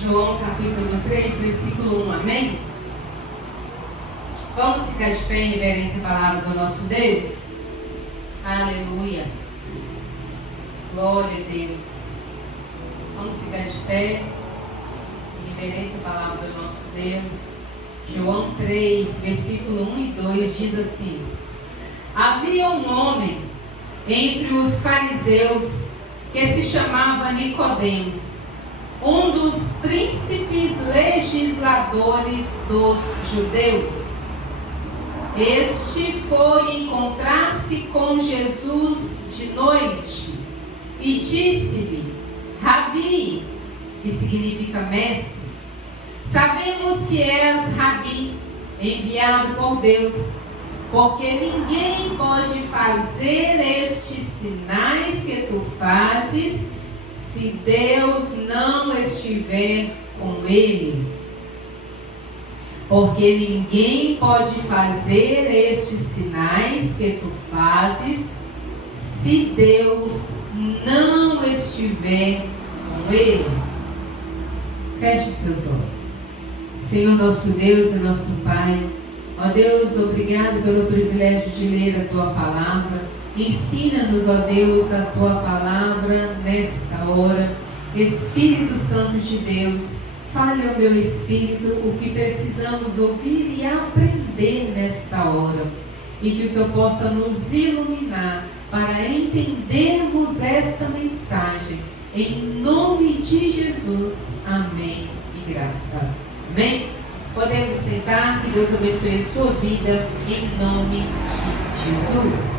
João capítulo 3, versículo 1, amém? Vamos ficar de pé em reverência à palavra do nosso Deus? Aleluia! Glória a Deus! Vamos ficar de pé em reverência à palavra do nosso Deus. João 3, versículo 1 e 2 diz assim: Havia um homem entre os fariseus que se chamava Nicodemos, um dos príncipes legisladores dos judeus. Este foi encontrar-se com Jesus de noite e disse-lhe: Rabi, que significa mestre, sabemos que és Rabi, enviado por Deus, porque ninguém pode fazer estes sinais que tu fazes se Deus não estiver com ele. Porque ninguém pode fazer estes sinais que tu fazes se Deus não estiver com ele. Feche seus olhos. Senhor nosso Deus e nosso Pai, ó Deus, obrigado pelo privilégio de ler a Tua Palavra. Ensina-nos, ó Deus, a Tua Palavra nesta hora. Espírito Santo de Deus, fale ao meu espírito o que precisamos ouvir e aprender nesta hora. E que o Senhor possa nos iluminar para entendermos esta mensagem. Em nome de Jesus. Amém. E graças a Deus. Amém? Podemos sentar, que Deus abençoe a sua vida em nome de Jesus.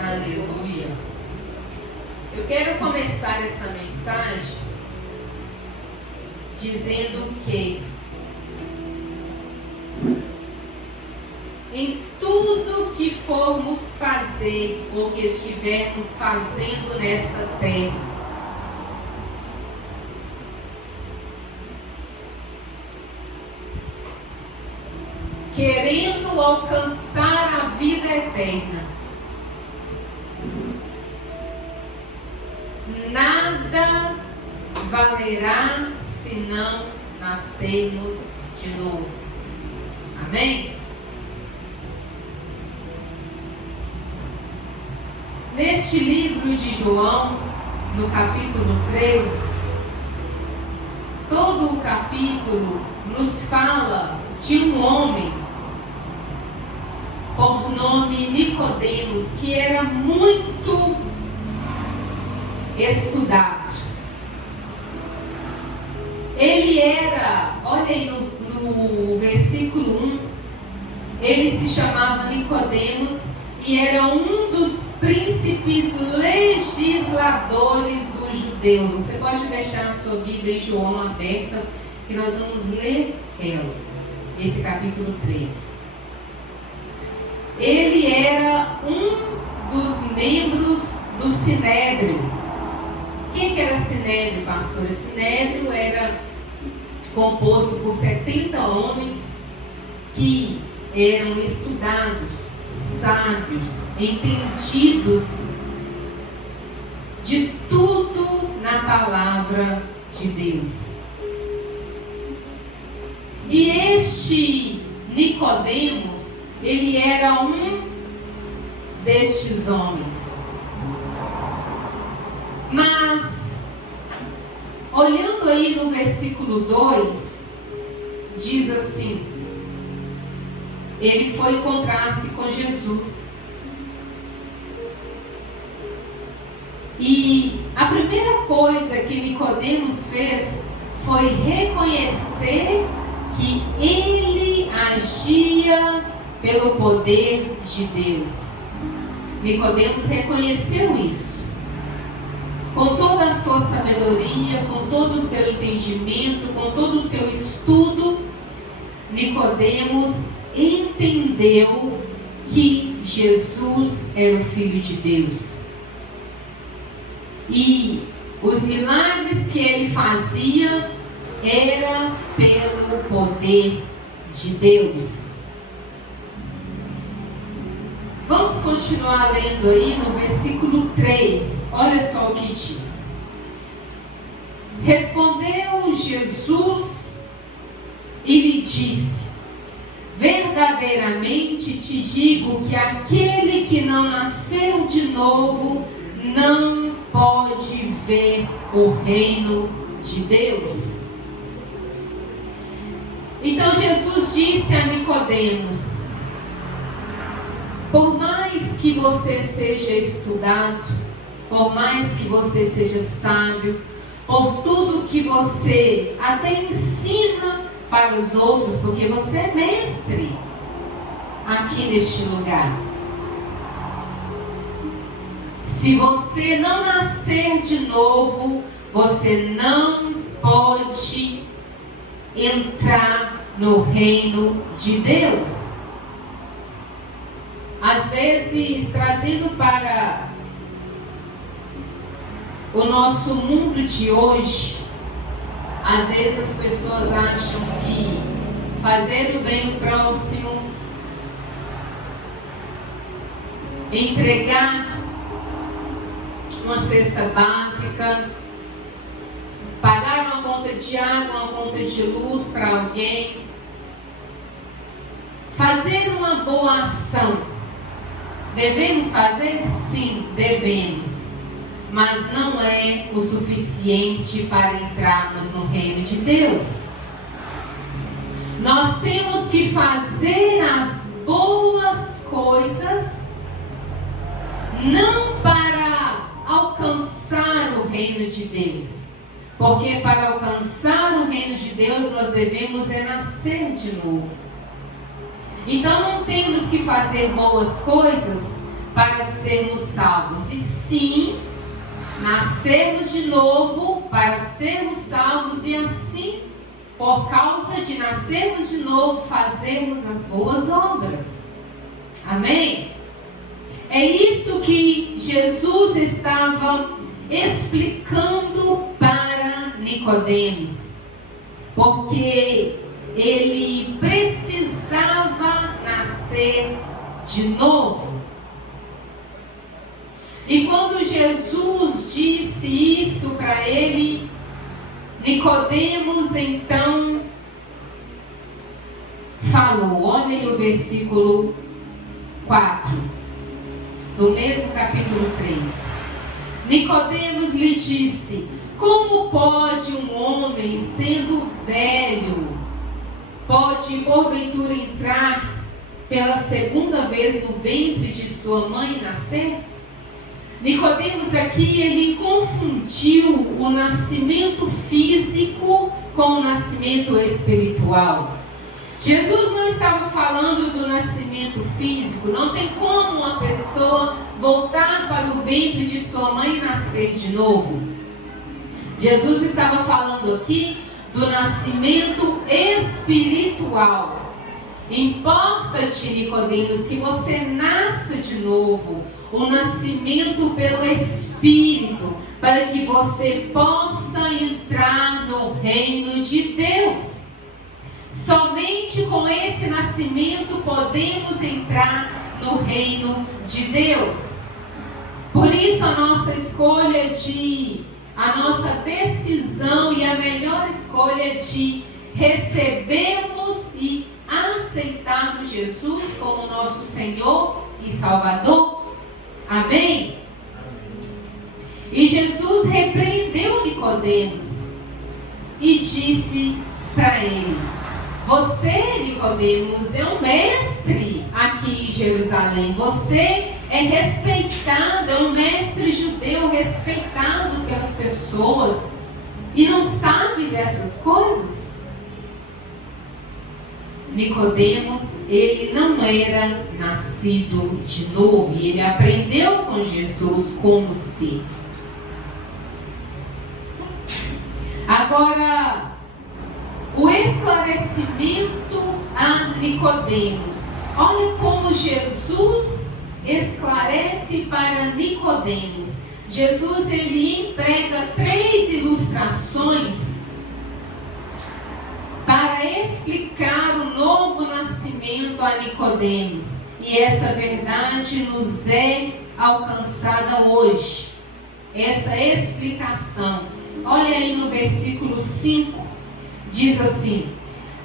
Aleluia. Eu quero começar essa mensagem dizendo que em tudo que formos fazer ou que estivermos fazendo nesta terra, querendo alcançar a vida eterna, nada valerá se não nascermos de novo. Amém? Neste livro de João, no capítulo 3, todo o capítulo nos fala de um homem por nome Nicodemos, que era muito estudado. Ele era, olha aí no versículo 1, ele se chamava Nicodemos e era um dos príncipes legisladores dos judeus. Você pode deixar a sua Bíblia em João aberta, que nós vamos ler ela, esse capítulo 3. Ele era um dos membros do Sinédrio. Quem que era Sinédrio, pastor? Esse Sinédrio era composto por 70 homens que eram estudados, sábios, entendidos de tudo na palavra de Deus. E este Nicodemos, ele era um destes homens. Mas, olhando aí no versículo 2, diz assim: ele foi encontrar-se com Jesus. E a primeira coisa que Nicodemos fez foi reconhecer que ele agia pelo poder de Deus. Nicodemos reconheceu isso. Com toda a sua sabedoria, com todo o seu entendimento, com todo o seu estudo, Nicodemos entendeu que Jesus era o Filho de Deus. E os milagres que ele fazia era pelo poder de Deus. Vamos continuar lendo aí no versículo 3. Olha só o que diz. Respondeu Jesus e lhe disse: verdadeiramente te digo que aquele que não nascer de novo não pode ver o reino de Deus. Então Jesus disse a Nicodemos: por mais que você seja estudado, por mais que você seja sábio, por tudo que você até ensina para os outros, porque você é mestre aqui neste lugar. Se você não nascer de novo, você não pode entrar no reino de Deus. Às vezes, trazendo para o nosso mundo de hoje, às vezes as pessoas acham que fazer o bem ao próximo, entregar uma cesta básica, pagar uma conta de água, uma conta de luz para alguém, fazer uma boa ação. Devemos fazer? Sim, devemos. Mas não é o suficiente para entrarmos no reino de Deus. Nós temos que fazer as boas coisas, não para alcançar o reino de Deus. Porque para alcançar o reino de Deus, nós devemos nascer de novo. Então não temos que fazer boas coisas para sermos salvos, e sim nascermos de novo para sermos salvos, e assim, por causa de nascermos de novo, fazermos as boas obras. Amém? É isso que Jesus estava explicando para Nicodemos, porque ele precisava nascer de novo. E quando Jesus disse isso para ele, Nicodemos então falou. Olha aí o versículo 4, do mesmo capítulo 3. Nicodemos lhe disse: como pode um homem, sendo velho, pode porventura entrar pela segunda vez no ventre de sua mãe e nascer? Nicodemos aqui, ele confundiu o nascimento físico com o nascimento espiritual. Jesus não estava falando do nascimento físico. Não tem como uma pessoa voltar para o ventre de sua mãe e nascer de novo. Jesus estava falando aqui do nascimento espiritual. Importa-te, Nicodemos, que você nasça de novo, o nascimento pelo Espírito, para que você possa entrar no reino de Deus. Somente com esse nascimento podemos entrar no reino de Deus. Por isso a nossa escolha a nossa decisão e a melhor escolha de recebermos e aceitarmos Jesus como nosso Senhor e Salvador. Amém? E Jesus repreendeu Nicodemos e disse para ele: você, Nicodemos, é um mestre aqui em Jerusalém. Você é respeitado, é um mestre judeu respeitado pelas pessoas, e não sabes essas coisas? Nicodemos, ele não era nascido de novo, e ele aprendeu com Jesus como ser. Agora, o esclarecimento a Nicodemos. Olha como Jesus esclarece para Nicodemos. Jesus, ele emprega 3 ilustrações para explicar o novo nascimento a Nicodemos. e essa verdade nos é alcançada hoje. Essa explicação. Olha aí no versículo 5, diz assim: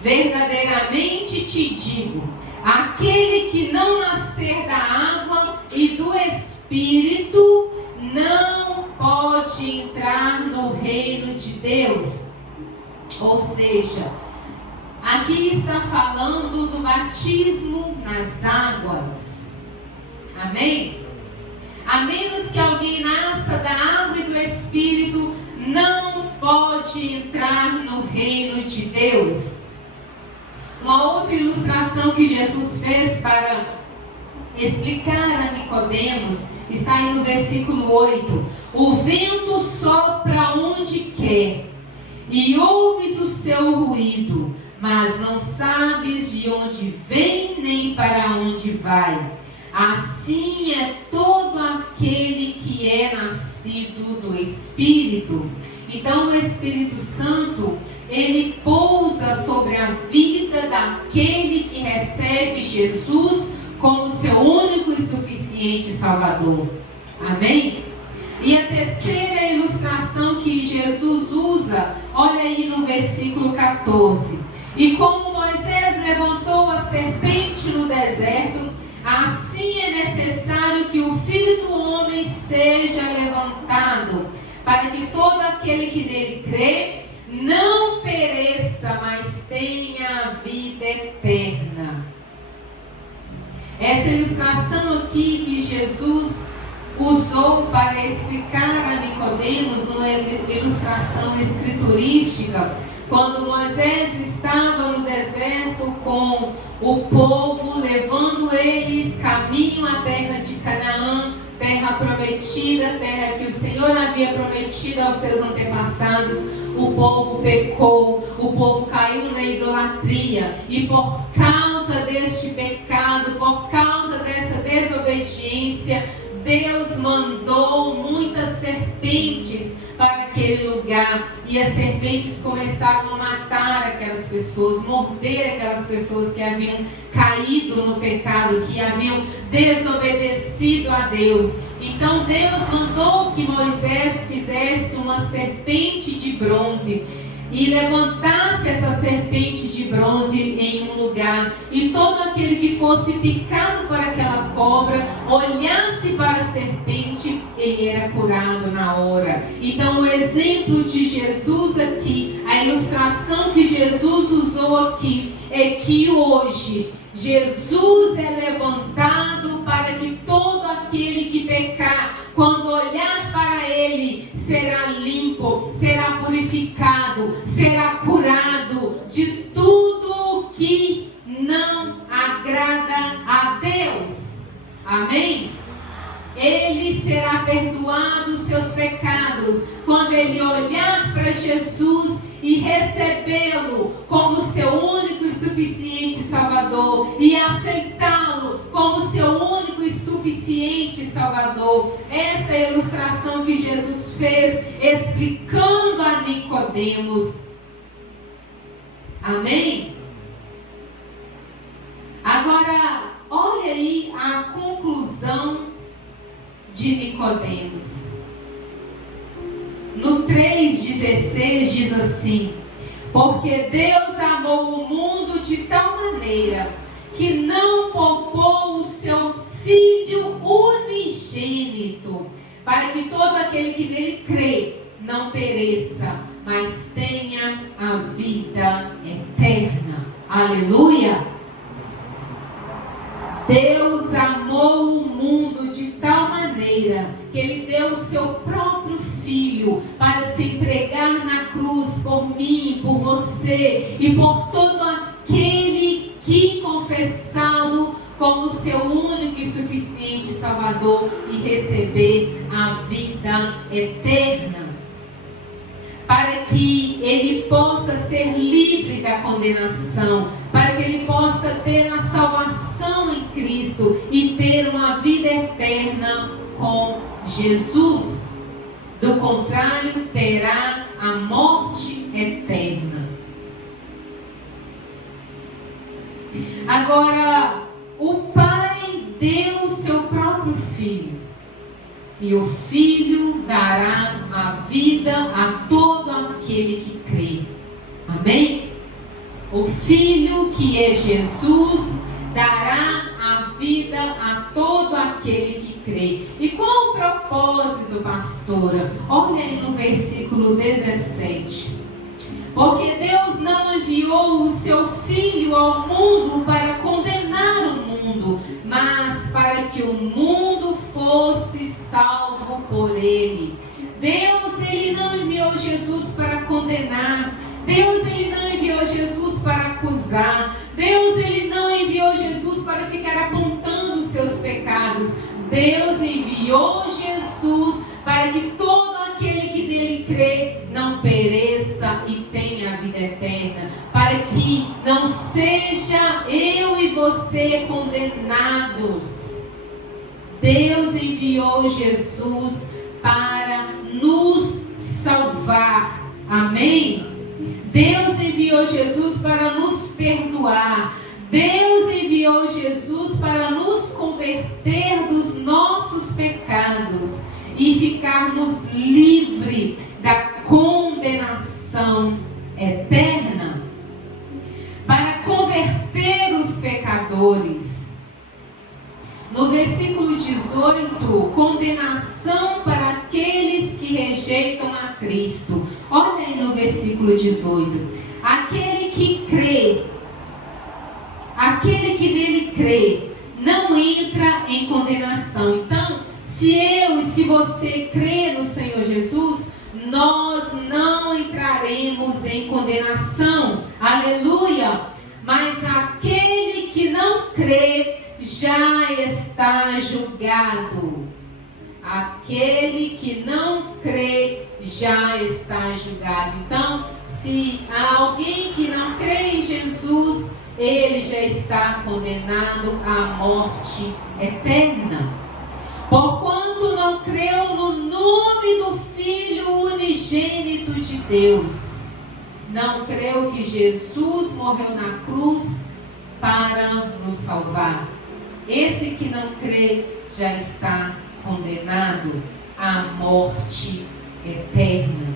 verdadeiramente te digo, aquele que não nascer da água e do Espírito não pode entrar no reino de Deus. Ou seja, aqui está falando do batismo nas águas. Amém? A menos que alguém nasça da água e do Espírito, não pode entrar no reino de Deus. Uma outra ilustração que Jesus fez para explicar a Nicodemos está aí no versículo 8. O vento sopra onde quer, e ouves o seu ruído, mas não sabes de onde vem nem para onde vai. Assim é todo aquele que é nascido do Espírito. Então o Espírito Santo, ele pousa sobre a vida daquele que recebe Jesus como seu único e suficiente Salvador. Amém? E a terceira ilustração que Jesus usa, olha aí no versículo 14. E como Moisés levantou a serpente no deserto, assim é necessário que o Filho do Homem seja levantado, para que todo aquele que nele crê não pereça, mas tenha a vida eterna. Essa ilustração aqui que Jesus usou para explicar a Nicodemos, uma ilustração escriturística, quando Moisés estava no deserto com o povo, levando eles caminho à terra de Canaã, terra prometida, terra que o Senhor havia prometido aos seus antepassados. O povo pecou, o povo caiu na idolatria, e por causa deste pecado, por causa dessa desobediência, Deus mandou muitas serpentes para aquele lugar, e as serpentes começaram a matar aquelas pessoas, morder aquelas pessoas que haviam caído no pecado, que haviam desobedecido a Deus. Então Deus mandou que Moisés fizesse uma serpente de bronze e levantasse essa serpente de bronze em um lugar, e todo aquele que fosse picado por aquela cobra, olhasse para a serpente, ele era curado na hora. Então o exemplo de Jesus aqui, a ilustração que Jesus usou aqui, é que hoje Jesus é levantado para que todo aquele que pecar, quando olhar para ele, será limpo, será purificado, será curado de tudo que não agrada a Deus. Amém? Ele será perdoado os seus pecados quando ele olhar para Jesus e recebê-lo como seu único e suficiente Salvador, e aceitá-lo como seu único e suficiente Salvador. Essa é a ilustração que Jesus fez, explicando a Nicodemos. Amém? Agora, olha aí a conclusão de Nicodemos. No 3,16 diz assim: porque Deus amou o mundo de tal maneira que não poupou o seu Filho unigênito, para que todo aquele que nele crê não pereça, mas tenha a vida eterna. Aleluia! Deus amou o mundo de tal maneira que Ele deu o seu próprio Filho para se entregar na cruz por mim, por você e por todo aquele que confessá-lo como seu único e suficiente Salvador e receber a vida eterna, para que ele possa ser livre da condenação, para que ele possa ter a salvação em Cristo e ter uma vida eterna com Jesus. Do contrário, terá a morte eterna. Agora, o Pai deu o seu próprio Filho. E o Filho dará a vida a todo aquele que crê. Amém? O Filho, que é Jesus, dará a vida a todo aquele que crê. E qual o propósito, pastora? Olha aí no versículo 17. Porque Deus não enviou o seu Filho ao mundo para condenar o mundo, mas para que o mundo fosse salvo por ele. Deus, ele não enviou Jesus para condenar. Deus, ele não enviou Jesus para acusar. Deus, ele não enviou Jesus para ficar apontando os seus pecados. Deus enviou Jesus para que todo aquele que nele crê não pereça e tenha a vida eterna, para que não seja eu e você condenados. Deus enviou Jesus para nos salvar. Amém? Deus enviou Jesus para nos perdoar. Deus enviou Jesus para nos converter dos nossos pecados e ficarmos livres da condenação eterna, para converter os pecadores. No versículo 18, condenação para aqueles que rejeitam a Cristo. Olha aí no versículo 18. Aquele que crê, aquele que nele crê, não entra em condenação. Então, se eu e se você crê no Senhor Jesus, nós não entraremos em condenação. Aleluia! Mas aquele que não crê já está julgado. Aquele que não crê já está julgado. Então, se há alguém que não crê em Jesus, ele já está condenado à morte eterna. Porquanto não creu no nome do Filho unigênito de Deus. Não creu que Jesus morreu na cruz para nos salvar. Esse que não crê já está condenado à morte eterna.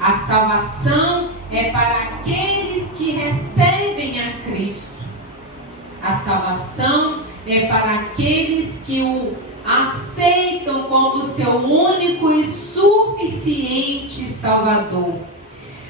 A salvação é para aqueles que recebem a Cristo. A salvação é para aqueles que o aceitam como seu único e suficiente Salvador.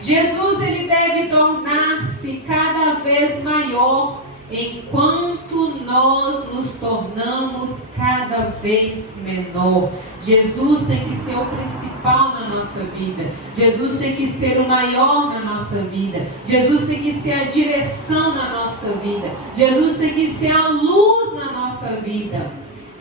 Jesus, ele deve tornar-se cada vez maior enquanto nós nos tornamos cada vez menor. Jesus tem que ser o principal na nossa vida. Jesus tem que ser o maior na nossa vida. Jesus tem que ser a direção na nossa vida. Jesus tem que ser a luz na nossa vida.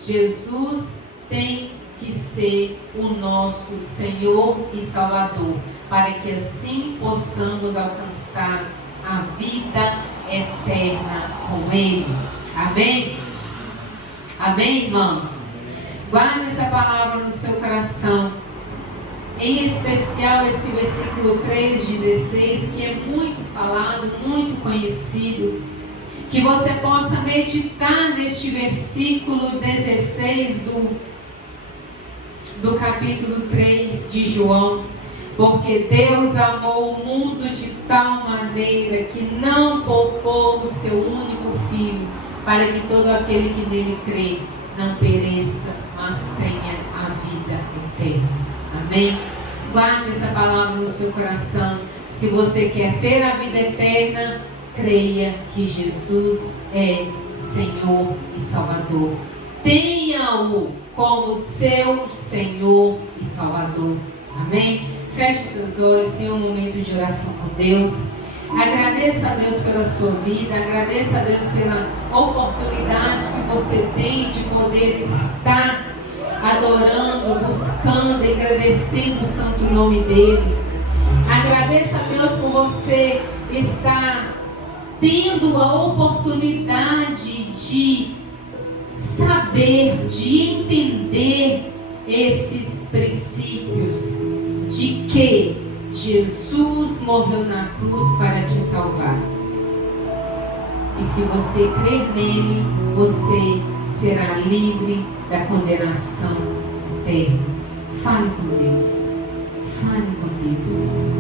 Jesus tem que ser o nosso Senhor e Salvador, para que assim possamos alcançar a vida eterna com Ele. Amém? Amém, irmãos? Guarde essa palavra no seu coração. Em especial esse versículo 3:16, que é muito falado, muito conhecido. Que você possa meditar neste versículo 16 do capítulo 3 de João. Porque Deus amou o mundo de tal maneira que não poupou o seu único Filho, para que todo aquele que nele crê não pereça, mas tenha a vida eterna. Amém? Guarde essa palavra no seu coração. Se você quer ter a vida eterna, creia que Jesus é Senhor e Salvador. Tenha-o como seu Senhor e Salvador. Amém? Feche seus olhos, tenha um momento de oração com Deus. Agradeça a Deus pela sua vida, agradeça a Deus pela oportunidade que você tem de poder estar adorando, buscando, agradecendo o santo nome dEle. Agradeça a Deus por você estar tendo a oportunidade de saber, de entender esses princípios de que Jesus morreu na cruz para te salvar. E se você crer nele, você será livre da condenação eterna. Fale com Deus. Fale com Deus.